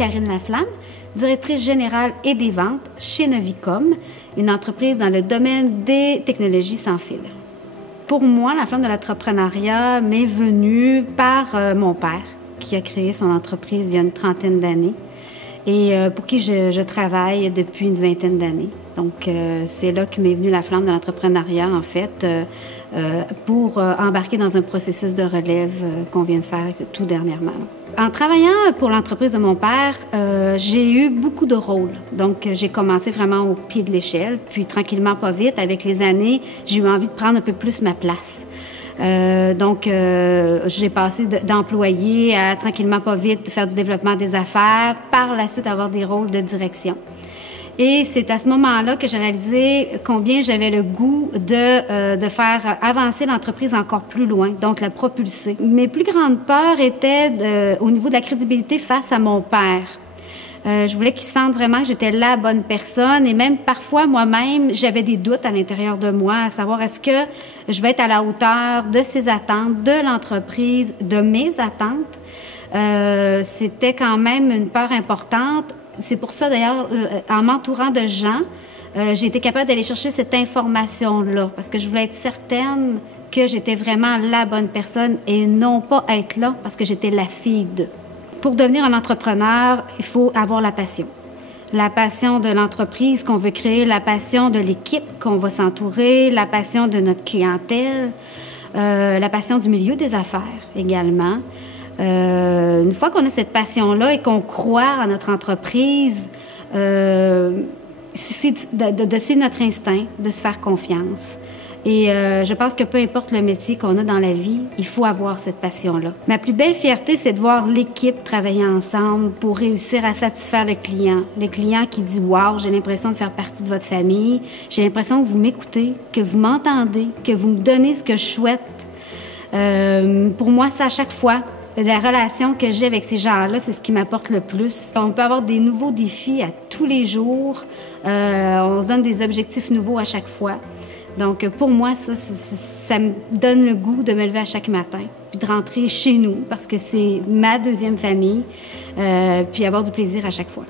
Karine Laflamme, directrice générale et des ventes chez Novicom, une entreprise dans le domaine des technologies sans fil. Pour moi, la flamme de l'entrepreneuriat m'est venue par mon père, qui a créé son entreprise il y a une trentaine d'années et pour qui je travaille depuis une vingtaine d'années. Donc, c'est là que m'est venue la flamme de l'entrepreneuriat, en fait, pour embarquer dans un processus de relève qu'on vient de faire tout dernièrement. En travaillant pour l'entreprise de mon père, j'ai eu beaucoup de rôles. Donc, j'ai commencé vraiment au pied de l'échelle, puis tranquillement, pas vite, avec les années, j'ai eu envie de prendre un peu plus ma place. Donc, j'ai passé d'employé à tranquillement, pas vite, faire du développement des affaires, par la suite avoir des rôles de direction. Et c'est à ce moment-là que j'ai réalisé combien j'avais le goût de faire avancer l'entreprise encore plus loin, donc la propulser. Mes plus grandes peurs étaient au niveau de la crédibilité face à mon père. Je voulais qu'il sente vraiment que j'étais la bonne personne et même parfois moi-même, j'avais des doutes à l'intérieur de moi à savoir est-ce que je vais être à la hauteur de ses attentes, de l'entreprise, de mes attentes. C'était quand même une peur importante. C'est pour ça, d'ailleurs, en m'entourant de gens, j'ai été capable d'aller chercher cette information-là parce que je voulais être certaine que j'étais vraiment la bonne personne et non pas être là parce que j'étais la fille d'eux. Pour devenir un entrepreneur, il faut avoir la passion. La passion de l'entreprise qu'on veut créer, la passion de l'équipe qu'on va s'entourer, la passion de notre clientèle, la passion du milieu des affaires également. Une fois qu'on a cette passion-là et qu'on croit à notre entreprise, il suffit de suivre notre instinct, de se faire confiance. Et je pense que peu importe le métier qu'on a dans la vie, il faut avoir cette passion-là. Ma plus belle fierté, c'est de voir l'équipe travailler ensemble pour réussir à satisfaire le client. Le client qui dit « Wow, j'ai l'impression de faire partie de votre famille. J'ai l'impression que vous m'écoutez, que vous m'entendez, que vous me donnez ce que je souhaite. » Pour moi, ça, à chaque fois, la relation que j'ai avec ces gens-là, c'est ce qui m'apporte le plus. On peut avoir des nouveaux défis à tous les jours. On se donne des objectifs nouveaux à chaque fois. Donc, pour moi, ça me donne le goût de me lever à chaque matin puis de rentrer chez nous parce que c'est ma deuxième famille puis avoir du plaisir à chaque fois.